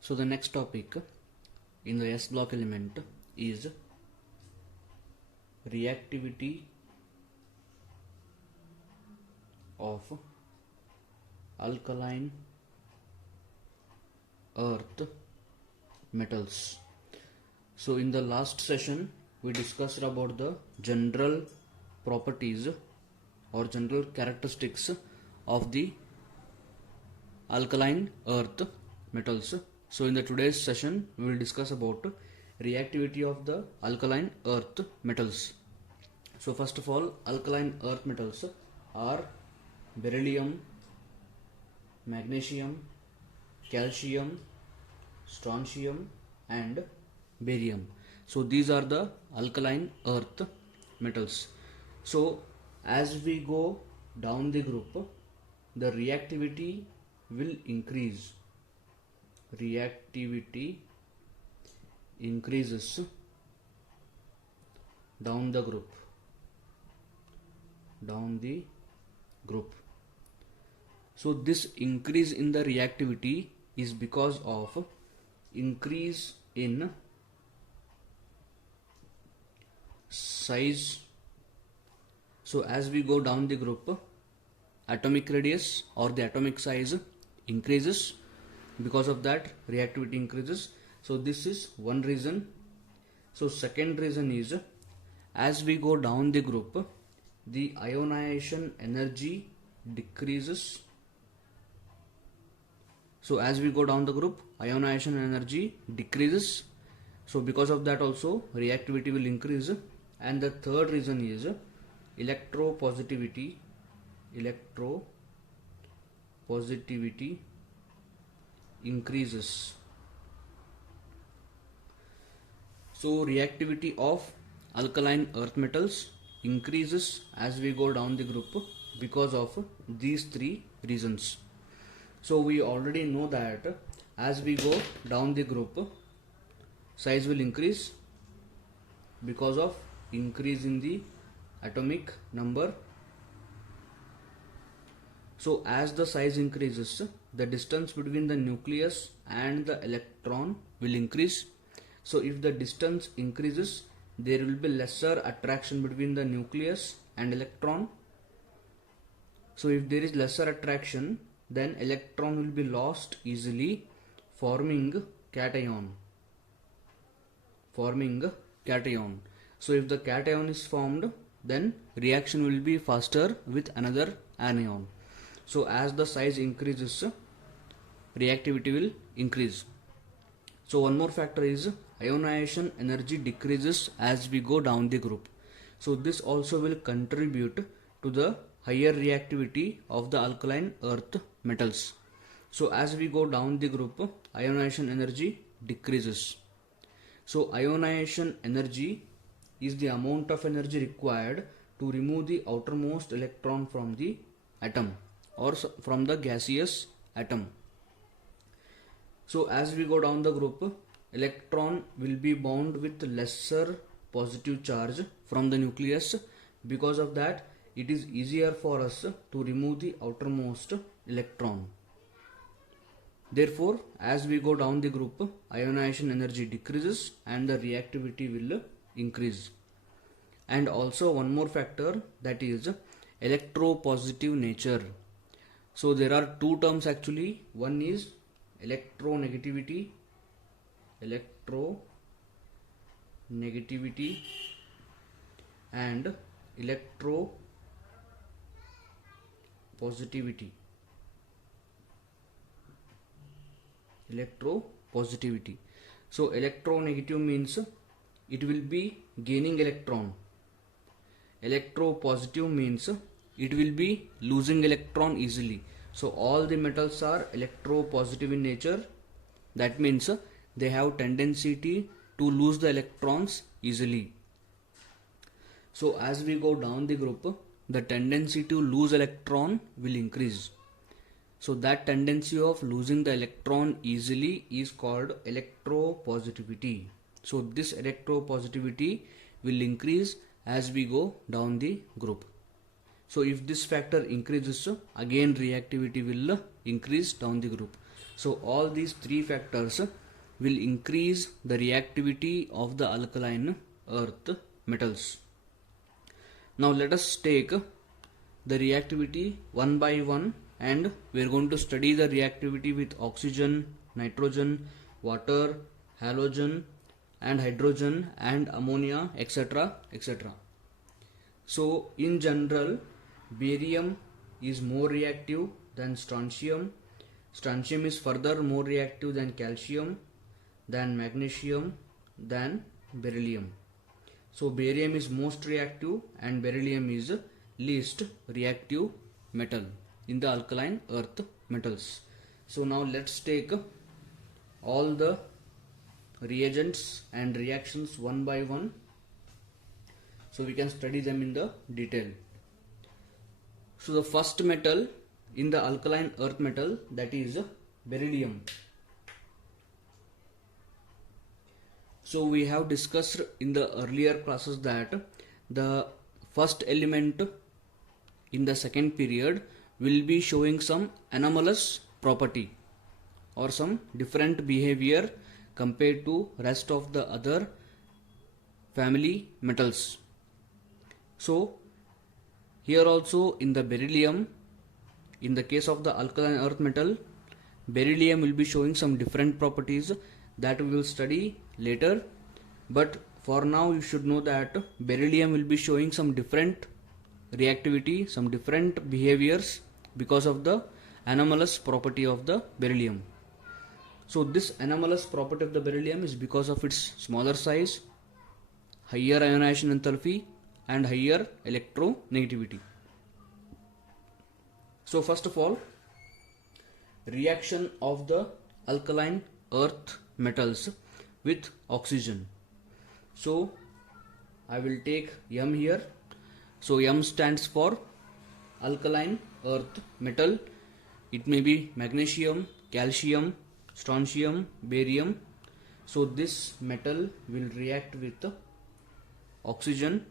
So the next topic in the S block element is reactivity of alkaline earth metals. So in the last session we discussed about the general properties or general characteristics of the alkaline earth metals. So in the today's session we will discuss about reactivity of the alkaline earth metals. So first of all, alkaline earth metals are beryllium, magnesium, calcium, strontium and barium. So these are the alkaline earth metals. So as we go down the group, the reactivity will increase. Reactivity increases down the group. So this increase in the reactivity is because of increase in size. So as we go down the group, atomic radius or the atomic size increases. Because of that, reactivity increases. So this is one reason. So second reason is, as we go down the group, the ionization energy decreases. So as we go down the group, ionization energy decreases. So because of that also reactivity will increase. And the third reason is electropositivity increases. So reactivity of alkaline earth metals increases as we go down the group because of these three reasons. So we already know that as we go down the group, size will increase because of increase in the atomic number. So as the size increases, the distance between the nucleus and the electron will increase. So if the distance increases, there will be lesser attraction between the nucleus and electron. So if there is lesser attraction, then electron will be lost easily, forming cation. So if the cation is formed, then reaction will be faster with another anion. So as the size increases, reactivity will increase. So one more factor is ionization energy decreases as we go down the group. So this also will contribute to the higher reactivity of the alkaline earth metals. So as we go down the group, ionization energy decreases. So ionization energy is the amount of energy required to remove the outermost electron from the atom or from the gaseous atom. So as we go down the group, electron will be bound with lesser positive charge from the nucleus. Because of that, it is easier for us to remove the outermost electron. Therefore, as we go down the group, ionization energy decreases and the reactivity will increase. And also one more factor, that is electropositive nature. So there are two terms actually. One is electronegativity and electropositivity. So electronegative means it will be gaining electron. Electropositive means it will be losing electron easily. So all the metals are electropositive in nature. That means they have tendency to lose the electrons easily. So as we go down the group, the tendency to lose electron will increase. So that tendency of losing the electron easily is called electropositivity. So this electropositivity will increase as we go down the group. So if this factor increases, again reactivity will increase down the group. So all these three factors will increase the reactivity of the alkaline earth metals. Now let us take the reactivity one by one, and we are going to study the reactivity with oxygen, nitrogen, water, halogen and hydrogen and ammonia, etc., etc. So in general, barium is more reactive than strontium. Strontium is further more reactive than calcium, than magnesium, than beryllium. So barium is most reactive and beryllium is least reactive metal in the alkaline earth metals. So now let's take all the reagents and reactions one by one, so we can study them in the detail. So the first metal in the alkaline earth metal, that is beryllium. So we have discussed in the earlier classes that the first element in the second period will be showing some anomalous property or some different behavior compared to rest of the other family metals. So here also in the beryllium, in the case of the alkaline earth metal, beryllium will be showing some different properties that we will study later. But for now you should know that beryllium will be showing some different reactivity, some different behaviors because of the anomalous property of the beryllium. So this anomalous property of the beryllium is because of its smaller size, higher ionization enthalpy and higher electronegativity. So first of all, reaction of the alkaline earth metals with oxygen. So I will take M here. So M stands for alkaline earth metal. It may be magnesium, calcium, strontium, barium. So this metal will react with oxygen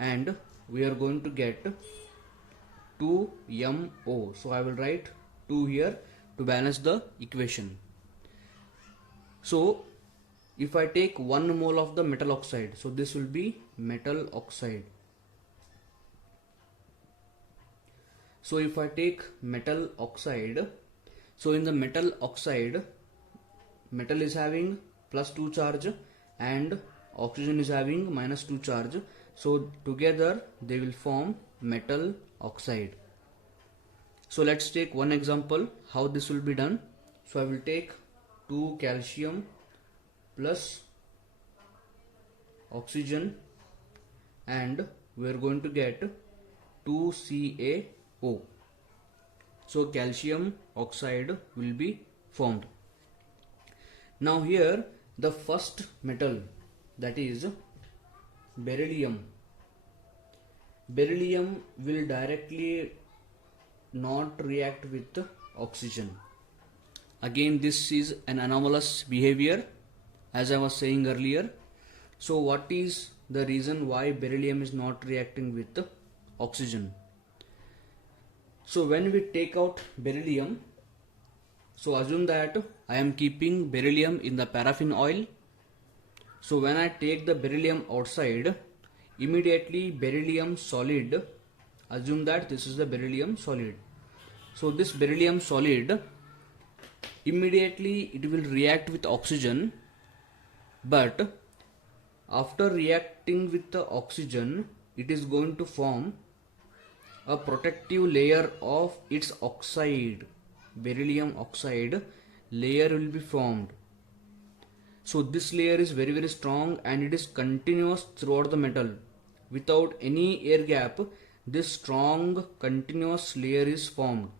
and we are going to get 2MO. So I will write 2 here to balance the equation. So if I take 1 mole of the metal oxide, so this will be metal oxide. So if I take metal oxide, so in the metal oxide, metal is having +2 charge and oxygen is having -2 charge. So together they will form metal oxide. So let's take one example how this will be done. So I will take 2 calcium plus oxygen and we are going to get 2CaO. So calcium oxide will be formed. Now here the first metal, that is beryllium. Beryllium will directly not react with oxygen. Again, this is an anomalous behavior as I was saying earlier. So what is the reason why beryllium is not reacting with oxygen? So when we take out beryllium, so assume that I am keeping beryllium in the paraffin oil. So when I take the beryllium outside, immediately beryllium solid, assume that this is the beryllium solid. So this beryllium solid, immediately it will react with oxygen, but after reacting with the oxygen, it is going to form a protective layer of its oxide. Beryllium oxide layer will be formed. So this layer is very strong and it is continuous throughout the metal. Without any air gap, this strong continuous layer is formed.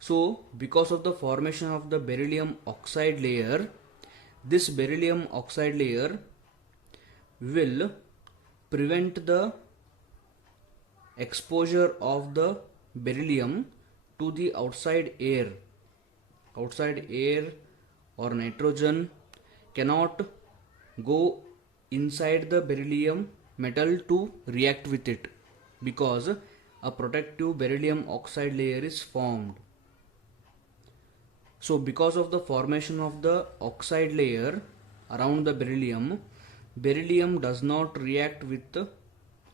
So because of the formation of the beryllium oxide layer, this beryllium oxide layer will prevent the exposure of the beryllium to the outside air. Outside air or nitrogen cannot go inside the beryllium metal to react with it because a protective beryllium oxide layer is formed. So because of the formation of the oxide layer around the beryllium, beryllium does not react with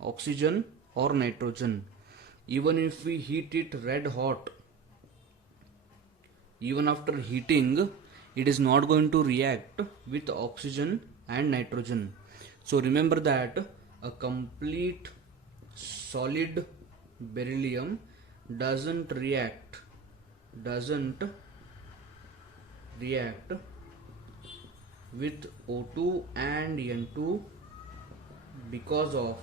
oxygen or nitrogen. Even if we heat it red hot, even after heating, it is not going to react with oxygen and nitrogen. So remember that a complete solid beryllium doesn't react with O2 and N2 because of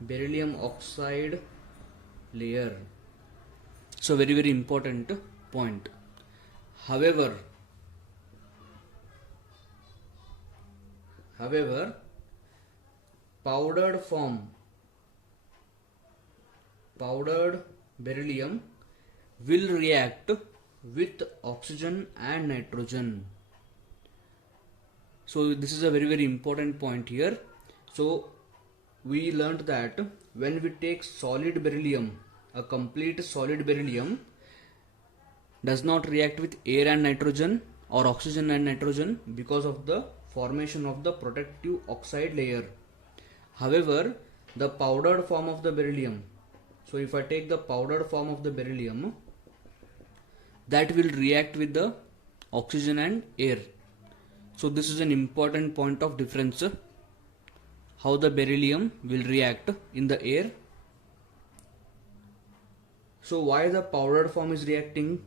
beryllium oxide layer. So very important point. However, powdered beryllium will react with oxygen and nitrogen. So this is a very important point here. So we learned that when we take solid beryllium, a complete solid beryllium does not react with air and nitrogen or oxygen and nitrogen because of the formation of the protective oxide layer. However, the powdered form of the beryllium, so if I take the powdered form of the beryllium, that will react with the oxygen and air. So this is an important point of difference, how the beryllium will react in the air. So why the powdered form is reacting?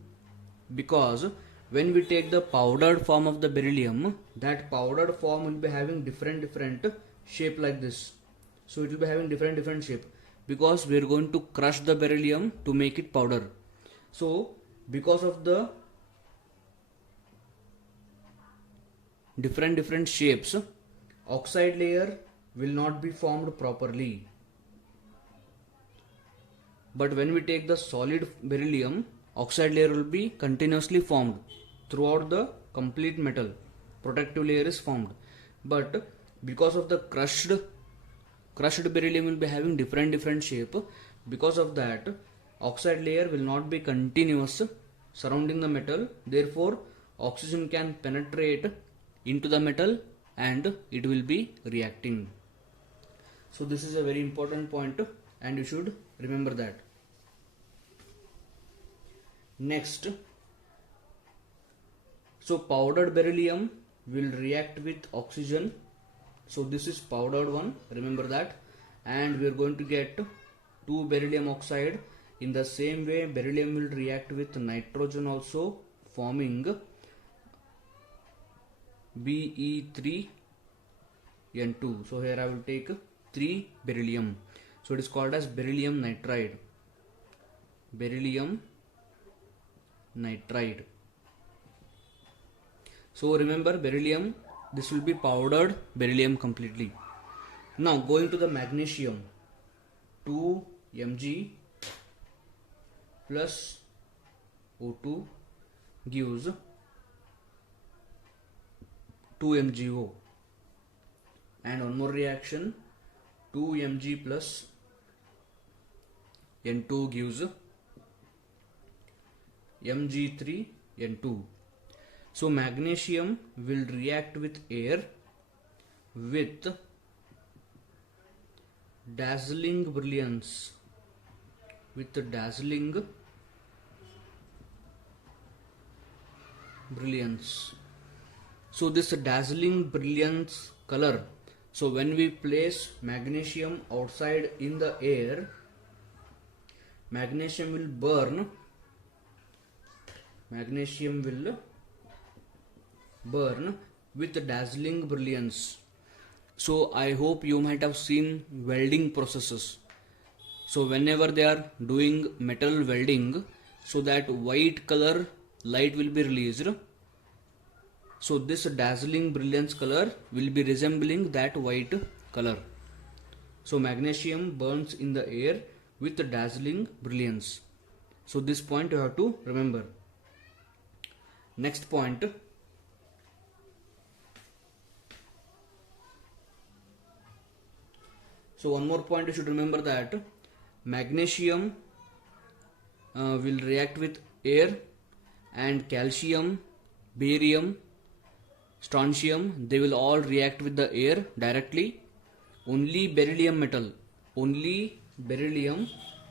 Because when we take the powdered form of the beryllium, that powdered form will be having different shape like this. So it will be having different shape because we are going to crush the beryllium to make it powder. So because of the different shapes, oxide layer will not be formed properly. But when we take the solid beryllium, oxide layer will be continuously formed throughout the complete metal. Protective layer is formed. But because of the crushed beryllium will be having different shape, because of that oxide layer will not be continuous surrounding the metal. Therefore oxygen can penetrate into the metal and it will be reacting. So this is a very important point and you should remember that. Next, so powdered beryllium will react with oxygen. So this is powdered one, remember that, and we are going to get 2 beryllium oxide. In the same way, beryllium will react with nitrogen also, forming Be3N2. So here I will take 3 beryllium. So it is called as beryllium nitride. So remember beryllium, this will be powdered beryllium completely. Now going to the magnesium, 2 Mg plus O2 gives 2 MgO, and one more reaction, 2 Mg plus N2 gives Mg3N2. So magnesium will react with air with dazzling brilliance. So this dazzling brilliance color, so when we place magnesium outside in the air, magnesium will burn with dazzling brilliance. So I hope you might have seen welding processes. So whenever they are doing metal welding, so that white color light will be released. So this dazzling brilliance color will be resembling that white color. So magnesium burns in the air with dazzling brilliance. So this point you have to remember. Next point, so one more point you should remember, that magnesium will react with air and calcium, barium, strontium, they will all react with the air directly. Only beryllium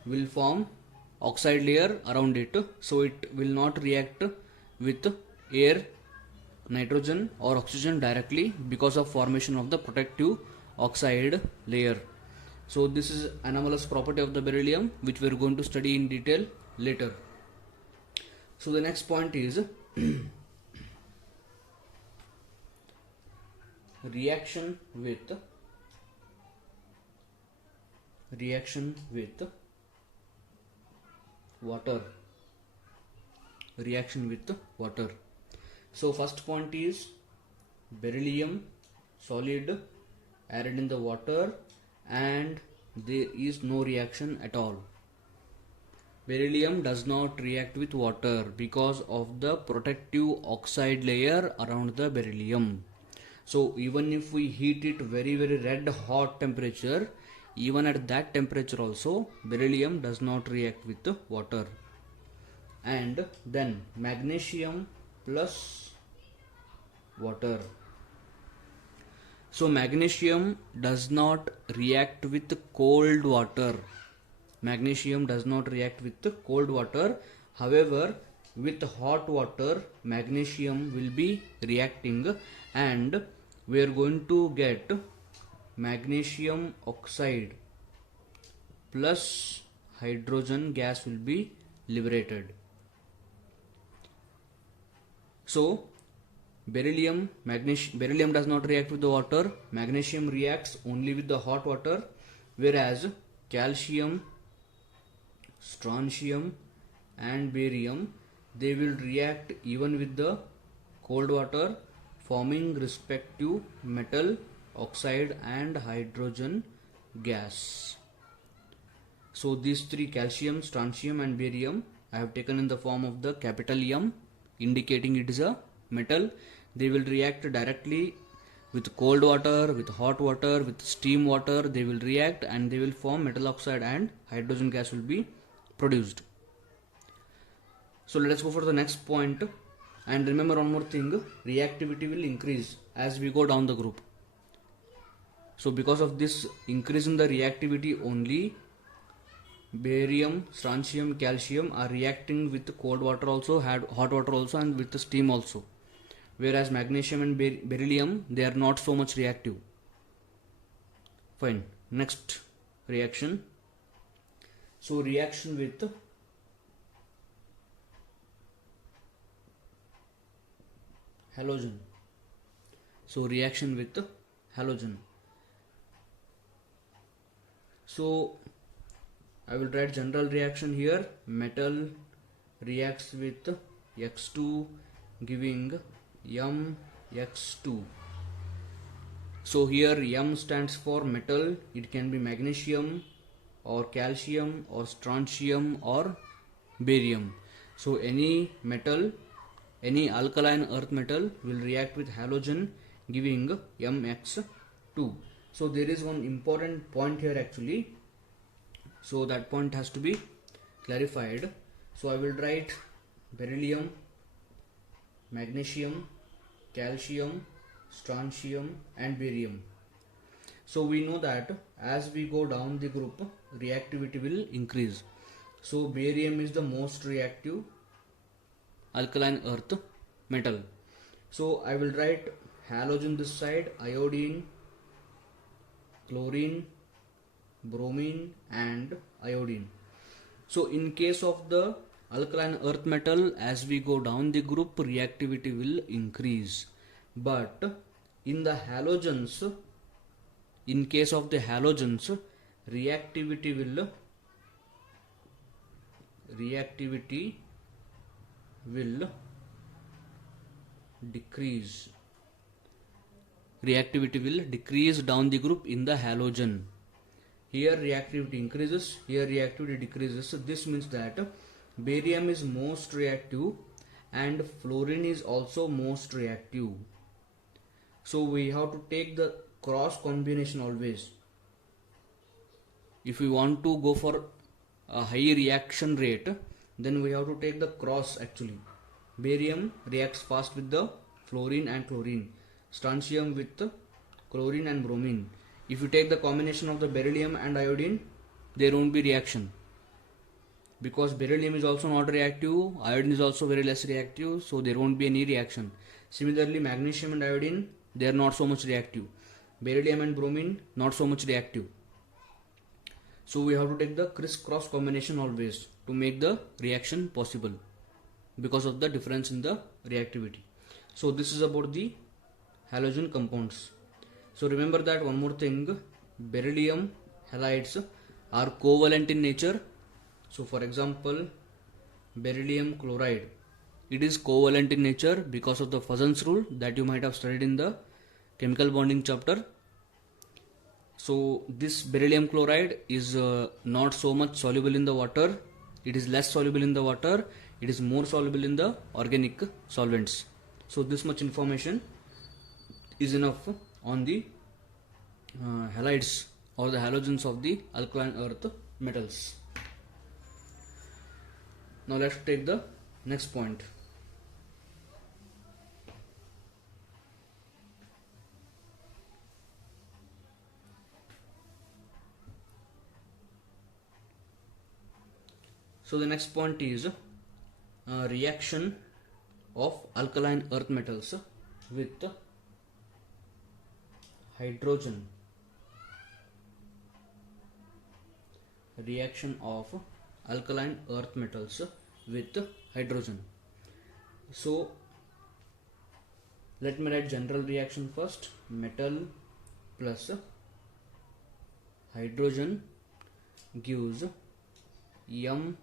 will form oxide layer around it, so it will not react with air, nitrogen or oxygen directly because of formation of the protective oxide layer. So this is anomalous property of the beryllium, which we are going to study in detail later. So the next point is reaction with water. Reaction with water. So first point is beryllium solid added in the water and there is no reaction at all. Beryllium does not react with water because of the protective oxide layer around the beryllium. So even if we heat it very red hot temperature, even at that temperature also beryllium does not react with the water. And then magnesium plus water. So magnesium does not react with cold water. Magnesium does not react with cold water. However, with hot water, magnesium will be reacting and we are going to get magnesium oxide plus hydrogen gas will be liberated. So beryllium does not react with the water. Magnesium reacts only with the hot water, whereas calcium, strontium and barium, they will react even with the cold water, forming respective metal oxide and hydrogen gas. So these three, calcium, strontium and barium, I have taken in the form of the capital M, indicating it is a metal. They will react directly with cold water, with hot water, with steam water. They will react and they will form metal oxide and hydrogen gas will be produced. So let us go for the next point. And remember one more thing, reactivity will increase as we go down the group. So because of this increase in the reactivity only, barium, strontium, calcium are reacting with cold water also, hot water also and with the steam also. Whereas magnesium and beryllium, they are not so much reactive. Fine. Next reaction. So reaction with halogen. So reaction with halogen. So I will write general reaction here. Metal reacts with X2 giving MX2. So here M stands for metal. It can be magnesium or calcium or strontium or barium. So any metal, any alkaline earth metal will react with halogen giving MX2. So there is one important point here actually. So that point has to be clarified. So I will write beryllium, magnesium, calcium, strontium and barium. So we know that as we go down the group, reactivity will increase. So barium is the most reactive alkaline earth metal. So I will write halogen this side, iodine, chlorine, bromine and iodine. So in case of the alkaline earth metal, as we go down the group, reactivity will increase. But in the halogens, in case of the halogens, reactivity will decrease. Reactivity will decrease down the group in the halogen. Here reactivity increases, here reactivity decreases. So this means that barium is most reactive and fluorine is also most reactive. So we have to take the cross combination always. If we want to go for a high reaction rate, then we have to take the cross actually. Barium reacts fast with the fluorine and chlorine. Strontium with chlorine and bromine. If you take the combination of the beryllium and iodine, there won't be reaction. Because beryllium is also not reactive, iodine is also very less reactive, so there won't be any reaction. Similarly, magnesium and iodine, they are not so much reactive. Beryllium and bromine, not so much reactive. So we have to take the criss-cross combination always to make the reaction possible because of the difference in the reactivity. So this is about the halogen compounds. So remember that one more thing, beryllium halides are covalent in nature. So for example, beryllium chloride, it is covalent in nature because of the Fuson's rule that you might have studied in the chemical bonding chapter. So this beryllium chloride is not so much soluble in the water. It is less soluble in the water. It is more soluble in the organic solvents. So this much information is enough on the halides or the halogens of the alkaline earth metals. Now let's take the next point. So the next point is reaction of alkaline earth metals with hydrogen. Reaction of alkaline earth metals with hydrogen. So let me write general reaction first. Metal plus hydrogen gives MH2.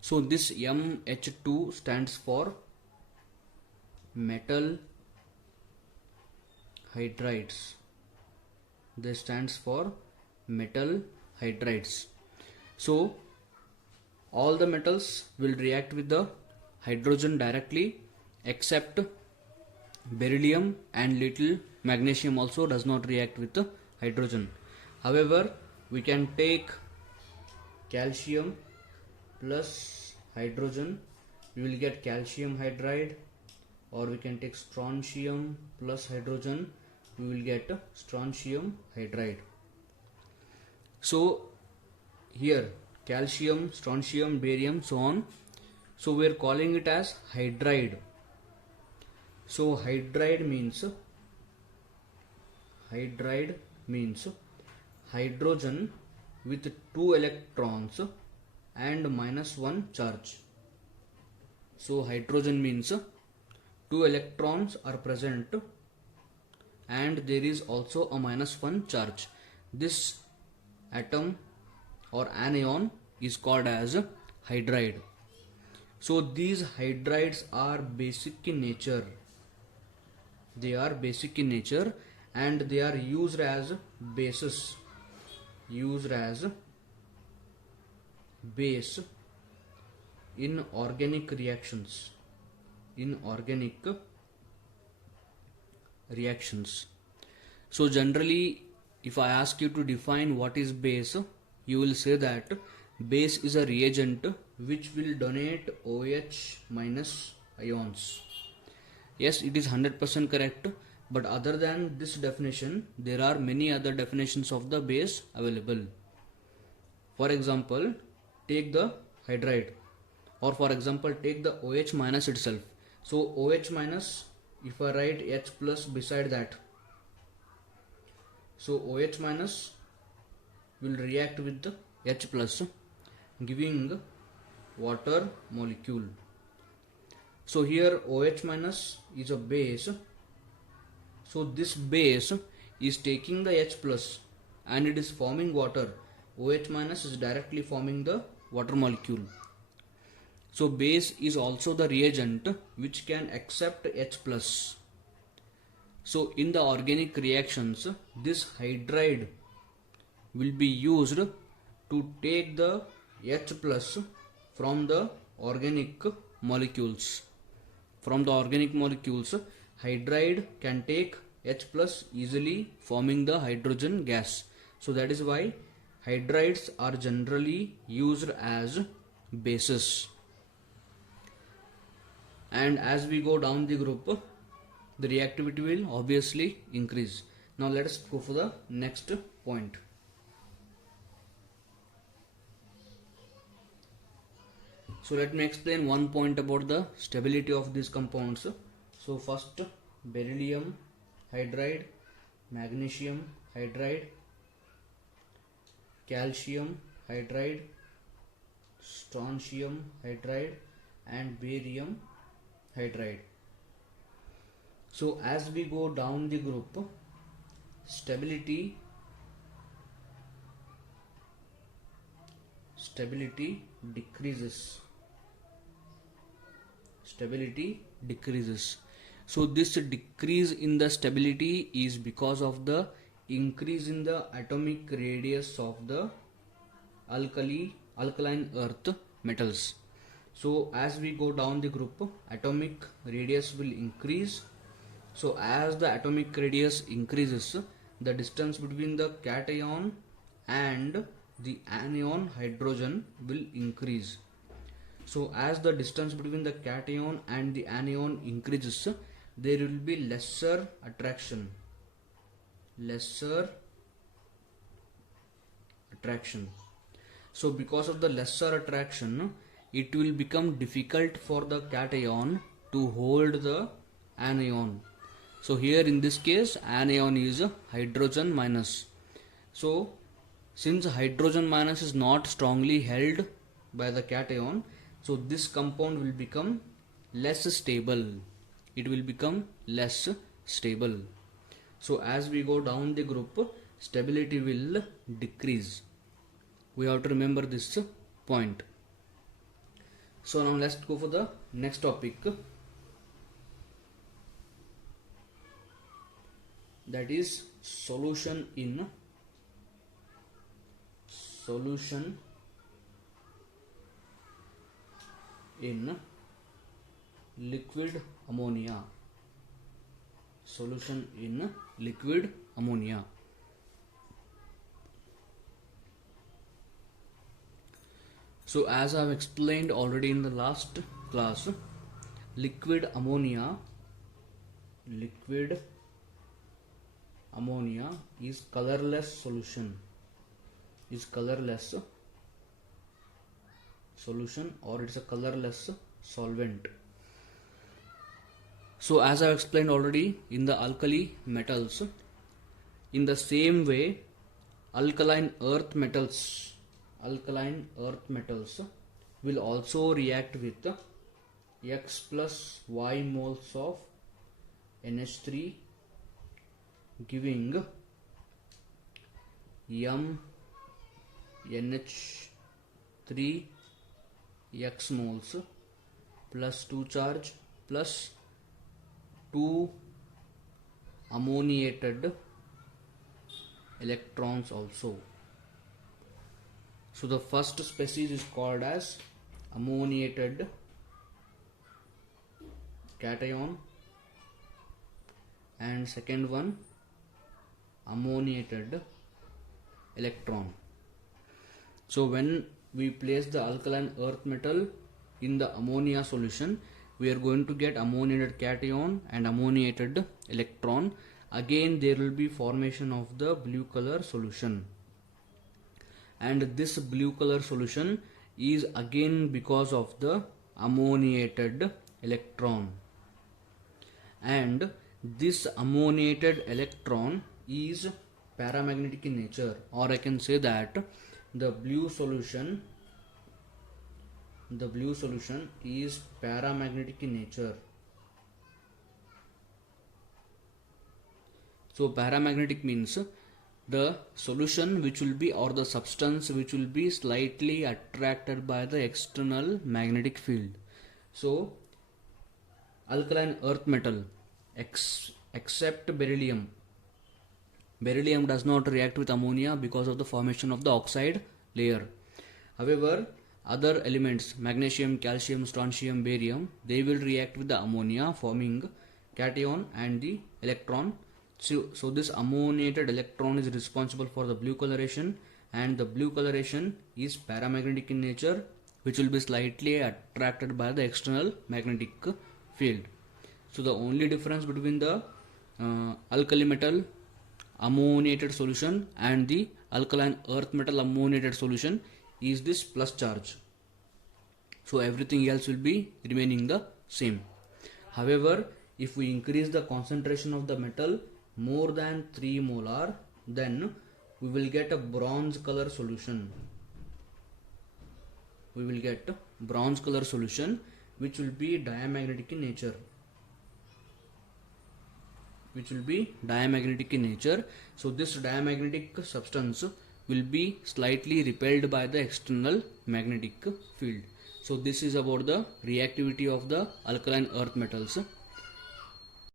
So this MH2 stands for metal hydrides. This stands for metal hydrides. So all the metals will react with the hydrogen directly except beryllium and little magnesium also does not react with the hydrogen. However, we can take calcium plus hydrogen, we will get calcium hydride, or we can take strontium plus hydrogen, we will get strontium hydride. So here calcium, strontium, barium, so on. So we are calling it as hydride. So hydride means hydrogen with 2 electrons and -1 charge. So hydrogen means 2 electrons are present and there is also a -1 charge. This atom or anion is called as hydride. So these hydrides are basic in nature. They are basic in nature and they are used as bases. Base in organic reactions. So generally, if I ask you to define what is base, you will say that base is a reagent which will donate OH minus ions. Yes, it is 100% correct, but other than this definition, there are many other definitions of the base available. For example, take the hydride, or for example, take the OH minus itself. So OH minus, if I write H plus beside that, so OH minus will react with the H plus, giving water molecule. So here OH minus is a base. So this base is taking the H plus and it is forming water. OH minus is directly forming the water molecule. So base is also the reagent which can accept H plus. So in the organic reactions, this hydride will be used to take the H plus from the organic molecules. From the organic molecules, hydride can take H plus easily, forming the hydrogen gas. So that is why hydrides are generally used as bases. and as we go down the group, the reactivity will obviously increase. Now let us go for the next point. So let me explain one point about the stability of these compounds. So first, beryllium hydride, magnesium hydride, calcium hydride, strontium hydride, and barium hydride. So as we go down the group, stability decreases. So this decrease in the stability is because of the increase in the atomic radius of the alkaline earth metals. So as we go down the group, atomic radius will increase. So as the atomic radius increases, the distance between the cation and the anion hydrogen will increase. So as the distance between the cation and the anion increases, there will be lesser attraction. So because of the lesser attraction, it will become difficult for the cation to hold the anion. So here in this case, anion is hydrogen minus. So since hydrogen minus is not strongly held by the cation, so this compound will become less stable. It will become less stable. So as we go down the group, stability will decrease. We have to remember this point. So now let's go for the next topic, that is solution in liquid ammonia. Solution in liquid ammonia. So as I have explained already in the last class, liquid ammonia is colorless solution. Or it's a colorless solvent. So as I have explained already in the alkali metals, in the same way, alkaline earth metals will also react with X plus Y moles of NH3, giving M NH3 X moles plus 2 charge plus 2 ammoniated electrons also. So the first species is called as ammoniated cation, and second one ammoniated electron. So when we place the alkaline earth metal in the ammonia solution, we are going to get ammoniated cation and ammoniated electron. Again there will be formation of the blue color solution, and this blue color solution is again because of the ammoniated electron, and this ammoniated electron is paramagnetic in nature, or I can say that the blue solution is paramagnetic in nature. So paramagnetic means the solution which will be, or the substance which will be slightly attracted by the external magnetic field. So alkaline earth metal except beryllium does not react with ammonia because of the formation of the oxide layer. However, other elements, magnesium, calcium, strontium, barium, they will react with the ammonia, forming cation and the electron. So this ammoniated electron is responsible for the blue coloration, and the blue coloration is paramagnetic in nature, which will be slightly attracted by the external magnetic field. So the only difference between the alkali metal ammoniated solution and the alkaline earth metal ammoniated solution is this plus charge. So everything else will be remaining the same. However, if we increase the concentration of the metal more than 3 molar, then we will get a bronze color solution. We will get bronze color solution which will be diamagnetic in nature. So this diamagnetic substance will be slightly repelled by the external magnetic field. So this is about the reactivity of the alkaline earth metals.